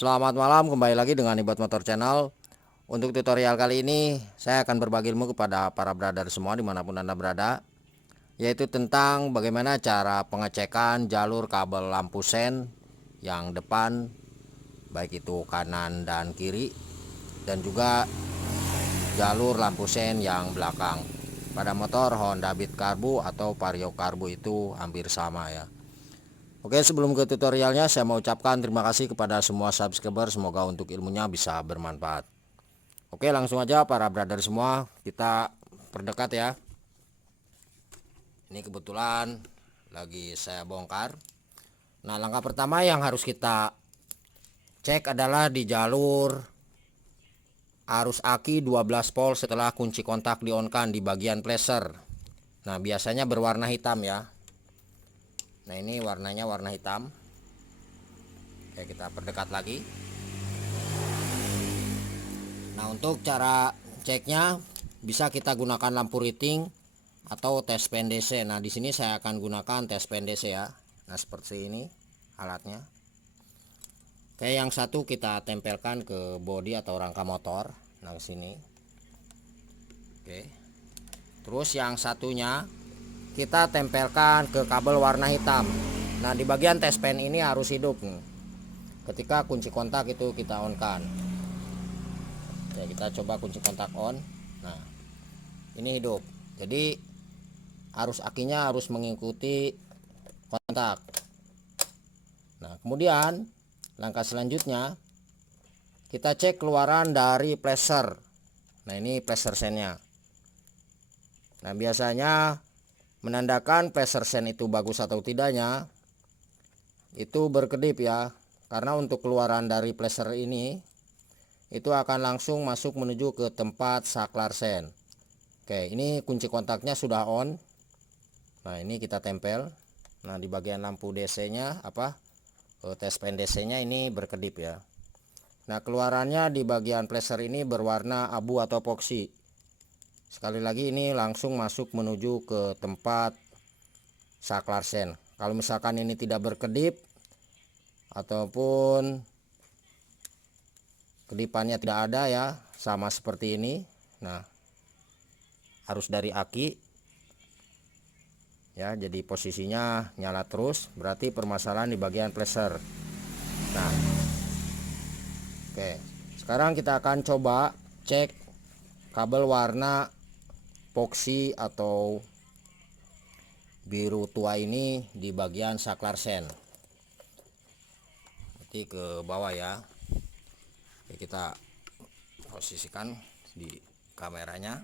Selamat malam, kembali lagi dengan Ibad Motor Channel. Untuk tutorial kali ini saya akan berbagi ilmu kepada para brother semua dimanapun Anda berada, yaitu tentang bagaimana cara pengecekan jalur kabel lampu sen yang depan, baik itu kanan dan kiri, dan juga jalur lampu sen yang belakang. Pada motor Honda Beat Karbu atau Vario Karbu itu hampir sama ya. Oke, sebelum ke tutorialnya saya mau ucapkan terima kasih kepada semua subscriber, semoga untuk ilmunya bisa bermanfaat. Oke, langsung aja para brother semua, kita perdekat ya. Ini kebetulan lagi saya bongkar. Nah, langkah pertama yang harus kita cek adalah di jalur arus aki 12 volt setelah kunci kontak di-on-kan di bagian flasher. Nah, biasanya berwarna hitam ya. Nah, ini warnanya warna hitam. Oke, kita perdekat lagi. Nah, untuk cara ceknya bisa kita gunakan lampu riting atau tes pen DC. Nah, di sini saya akan gunakan tes pen DC ya. Nah, seperti ini alatnya. Oke, yang satu kita tempelkan ke bodi atau rangka motor. Nah, ke sini. Oke. Terus yang satunya kita tempelkan ke kabel warna hitam. Nah, di bagian tes pen ini harus hidup nih. Ketika kunci kontak itu kita on kan. Oke, kita coba kunci kontak on. Nah, ini hidup. Jadi arus akinya harus mengikuti kontak. Nah, kemudian langkah selanjutnya kita cek keluaran dari flasher. Nah, ini flasher sennya. Nah, biasanya menandakan flasher sen itu bagus atau tidaknya itu berkedip ya, karena untuk keluaran dari flasher ini itu akan langsung masuk menuju ke tempat saklar sen. Oke, ini kunci kontaknya sudah on. Nah, ini kita tempel. Nah, di bagian lampu DC nya tes pen DC nya ini berkedip ya. Nah, keluarannya di bagian flasher ini berwarna abu atau epoksi. Sekali lagi ini langsung masuk menuju ke tempat saklar sen. Kalau misalkan ini tidak berkedip ataupun kedipannya tidak ada ya, sama seperti ini. Nah, harus dari aki ya, jadi posisinya nyala terus, berarti permasalahan di bagian flasher. Nah, oke, sekarang kita akan coba cek kabel warna epoksi atau biru tua ini di bagian saklar sen. Nanti ke bawah ya. Oke, kita posisikan di kameranya.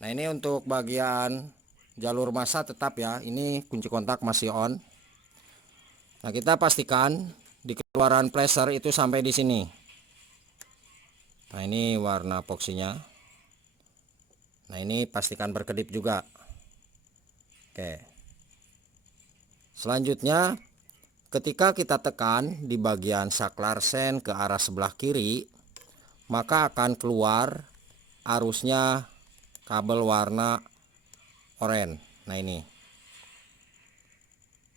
Nah, ini untuk bagian jalur massa tetap ya, ini kunci kontak masih on. Nah, kita pastikan di keluaran flasher itu sampai di sini. Nah, ini warna epoksinya. Nah, ini pastikan berkedip juga. Oke. Selanjutnya, ketika kita tekan di bagian saklar sen ke arah sebelah kiri, maka akan keluar arusnya kabel warna oranye. Nah, ini.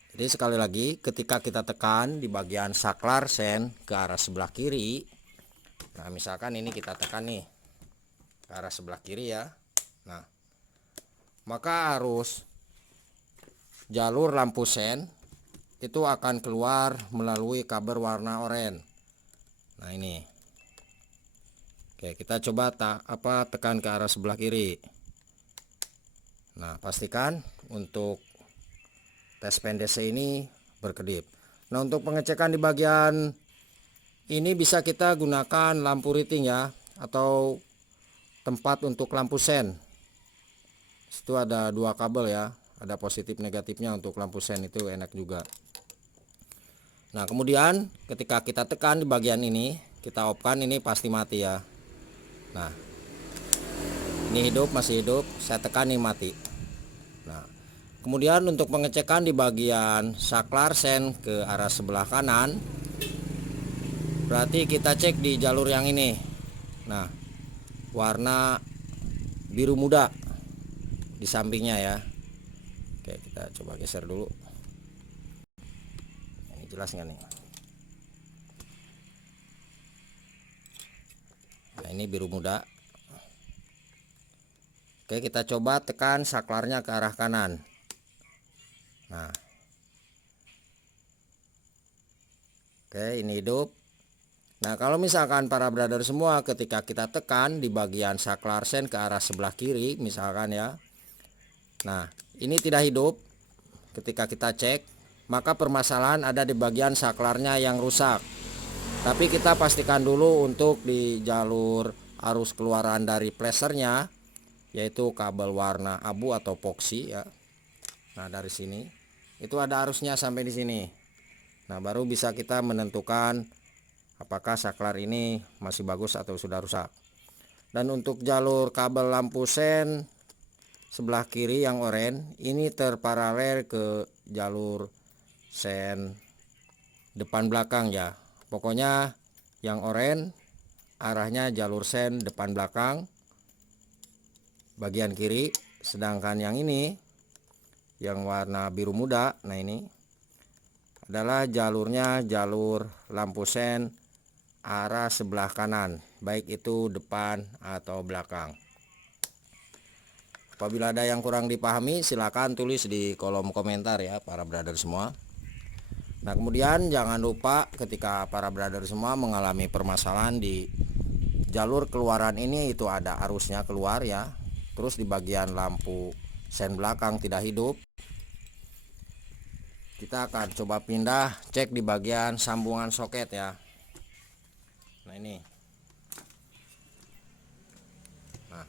Jadi sekali lagi, ketika kita tekan di bagian saklar sen ke arah sebelah kiri, nah misalkan ini kita tekan nih ke arah sebelah kiri ya. Nah, maka arus jalur lampu sen itu akan keluar melalui kabel warna oranye. Nah, ini. Oke, kita coba tekan ke arah sebelah kiri. Nah, pastikan untuk tes pen DC ini berkedip. Nah, untuk pengecekan di bagian ini bisa kita gunakan lampu riting ya, atau tempat untuk lampu sen. Itu ada dua kabel ya, ada positif negatifnya. Untuk lampu sen itu enak juga. Nah, kemudian ketika kita tekan di bagian ini, kita off kan, ini pasti mati ya. Nah, ini hidup, masih hidup, saya tekan nih mati. Nah, kemudian untuk pengecekan di bagian saklar sen ke arah sebelah kanan, berarti kita cek di jalur yang ini. Nah, warna biru muda di sampingnya ya. Oke, kita coba geser dulu. Ini jelas nggak nih? Nah, ini biru muda. Oke, kita coba tekan saklarnya ke arah kanan. Nah, oke, ini hidup. Nah, kalau misalkan para brother semua, ketika kita tekan di bagian saklar sen ke arah sebelah kiri misalkan ya, nah ini tidak hidup. Ketika kita cek, maka permasalahan ada di bagian saklarnya yang rusak. Tapi kita pastikan dulu untuk di jalur arus keluaran dari plesernya, yaitu kabel warna abu atau epoxy ya. Nah, dari sini itu ada arusnya sampai di sini. Nah, baru bisa kita menentukan apakah saklar ini masih bagus atau sudah rusak. Dan untuk jalur kabel lampu sen sebelah kiri yang oranye ini terparalel ke jalur sen depan belakang ya. Pokoknya yang oranye arahnya jalur sen depan belakang bagian kiri, sedangkan yang ini yang warna biru muda, nah ini adalah jalurnya jalur lampu sen arah sebelah kanan, baik itu depan atau belakang. Apabila ada yang kurang dipahami, silakan tulis di kolom komentar ya para brother semua. Nah, kemudian jangan lupa ketika para brother semua mengalami permasalahan di jalur keluaran ini, itu ada arusnya keluar ya, terus di bagian lampu sen belakang tidak hidup, kita akan coba pindah cek di bagian sambungan soket ya. Nah, ini. Nah,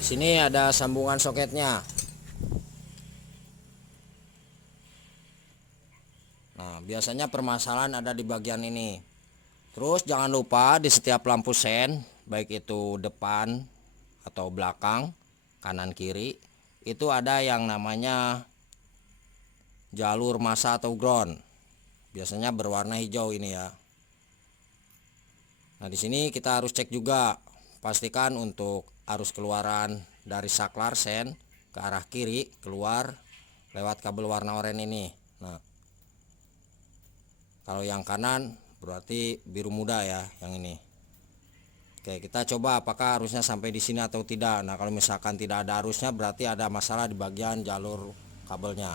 di sini ada sambungan soketnya. Nah, biasanya permasalahan ada di bagian ini. Terus jangan lupa di setiap lampu sen, baik itu depan atau belakang, kanan kiri, itu ada yang namanya jalur massa atau ground. Biasanya berwarna hijau ini ya. Nah, di sini kita harus cek juga, pastikan untuk arus keluaran dari saklar sen ke arah kiri keluar lewat kabel warna oranye ini. Nah, kalau yang kanan berarti biru muda ya, yang ini. Oke, kita coba apakah arusnya sampai di sini atau tidak. Nah, kalau misalkan tidak ada arusnya berarti ada masalah di bagian jalur kabelnya.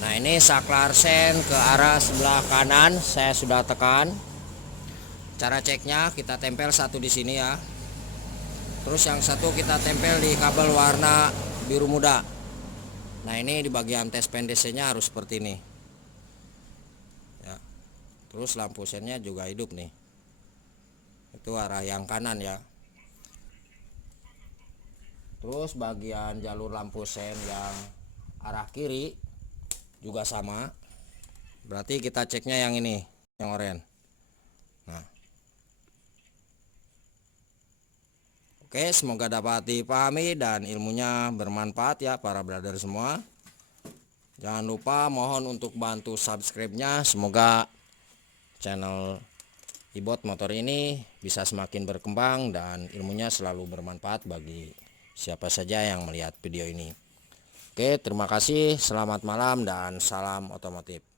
Nah, ini saklar sen ke arah sebelah kanan saya sudah tekan. Cara ceknya kita tempel satu di sini ya. Terus yang satu kita tempel di kabel warna biru muda. Nah, ini di bagian tes pendesnya harus seperti ini ya. Terus lampu sennya juga hidup nih, itu arah yang kanan ya. Terus bagian jalur lampu sen yang arah kiri juga sama, berarti kita ceknya yang ini, yang oranye. Nah, oke, semoga dapat dipahami dan ilmunya bermanfaat ya para brother semua. Jangan lupa mohon untuk bantu subscribe-nya. Semoga channel Ibot Motor ini bisa semakin berkembang dan ilmunya selalu bermanfaat bagi siapa saja yang melihat video ini. Oke, terima kasih. Selamat malam dan salam otomotif.